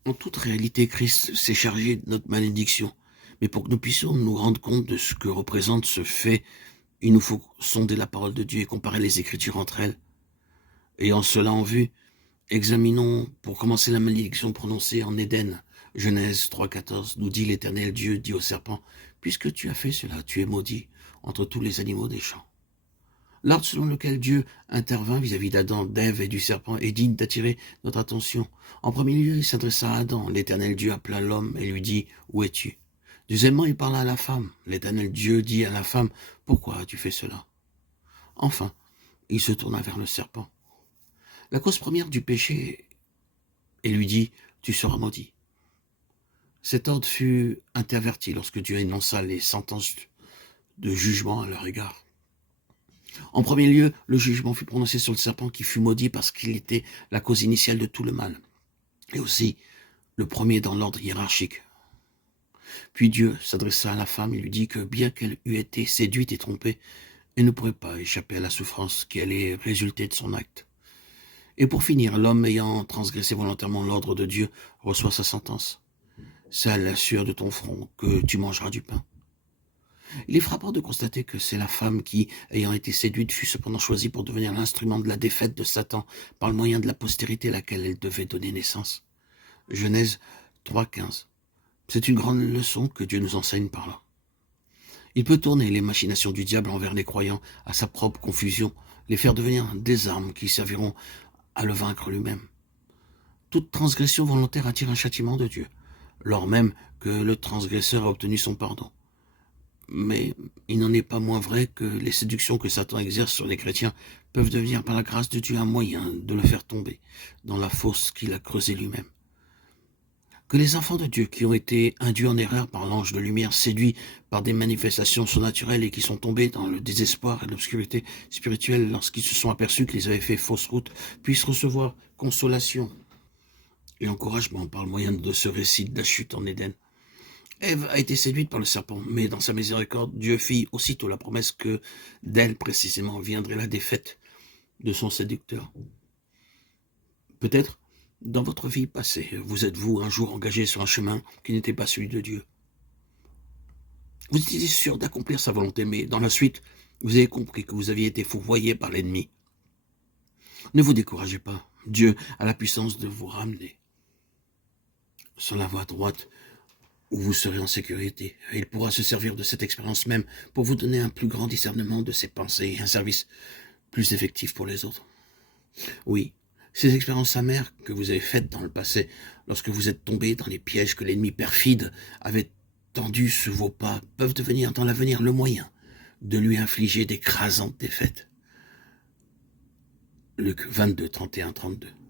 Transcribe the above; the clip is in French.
En toute réalité, Christ s'est chargé de notre malédiction. Mais pour que nous puissions nous rendre compte de ce que représente ce fait, il nous faut sonder la parole de Dieu et comparer les Écritures entre elles. Ayant cela en vue, examinons pour commencer la malédiction prononcée en Éden. Genèse 3,14 nous dit l'Éternel Dieu dit au serpent, « Puisque tu as fait cela, tu es maudit entre tous les animaux des champs. » L'ordre selon lequel Dieu intervint vis-à-vis d'Adam, d'Ève et du serpent est digne d'attirer notre attention. En premier lieu, il s'adressa à Adam. L'Éternel Dieu appela l'homme et lui dit, « Où es-tu » Deuxièmement, il parla à la femme. L'Éternel Dieu dit à la femme, « Pourquoi as-tu fait cela » Enfin, il se tourna vers le serpent. La cause première du péché, et lui dit, « Tu seras maudit ». Cet ordre fut interverti lorsque Dieu énonça les sentences de jugement à leur égard. En premier lieu, le jugement fut prononcé sur le serpent qui fut maudit parce qu'il était la cause initiale de tout le mal, et aussi le premier dans l'ordre hiérarchique. Puis Dieu s'adressa à la femme et lui dit que bien qu'elle eût été séduite et trompée, elle ne pourrait pas échapper à la souffrance qui allait résulter de son acte. Et pour finir, l'homme ayant transgressé volontairement l'ordre de Dieu reçoit sa sentence. C'est à la sueur de ton front que tu mangeras du pain. Il est frappant de constater que c'est la femme qui, ayant été séduite, fut cependant choisie pour devenir l'instrument de la défaite de Satan par le moyen de la postérité à laquelle elle devait donner naissance. Genèse 3,15. C'est une grande leçon que Dieu nous enseigne par là. Il peut tourner les machinations du diable envers les croyants à sa propre confusion, les faire devenir des armes qui serviront à le vaincre lui-même. Toute transgression volontaire attire un châtiment de Dieu, lors même que le transgresseur a obtenu son pardon. Mais il n'en est pas moins vrai que les séductions que Satan exerce sur les chrétiens peuvent devenir par la grâce de Dieu un moyen de le faire tomber dans la fosse qu'il a creusée lui-même. Que les enfants de Dieu qui ont été induits en erreur par l'ange de lumière, séduits par des manifestations surnaturelles et qui sont tombés dans le désespoir et l'obscurité spirituelle lorsqu'ils se sont aperçus qu'ils avaient fait fausse route, puissent recevoir consolation et encouragement par le moyen de ce récit de la chute en Éden. Ève a été séduite par le serpent, mais dans sa miséricorde, Dieu fit aussitôt la promesse que d'elle précisément viendrait la défaite de son séducteur. Peut-être, dans votre vie passée, vous êtes-vous un jour engagé sur un chemin qui n'était pas celui de Dieu. Vous étiez sûr d'accomplir sa volonté, mais dans la suite, vous avez compris que vous aviez été fourvoyé par l'ennemi. Ne vous découragez pas, Dieu a la puissance de vous ramener sur la voie droite où vous serez en sécurité. Et il pourra se servir de cette expérience même pour vous donner un plus grand discernement de ses pensées et un service plus effectif pour les autres. Oui, ces expériences amères que vous avez faites dans le passé, lorsque vous êtes tombé dans les pièges que l'ennemi perfide avait tendus sous vos pas, peuvent devenir dans l'avenir le moyen de lui infliger d'écrasantes défaites. Luc 22, 31, 32.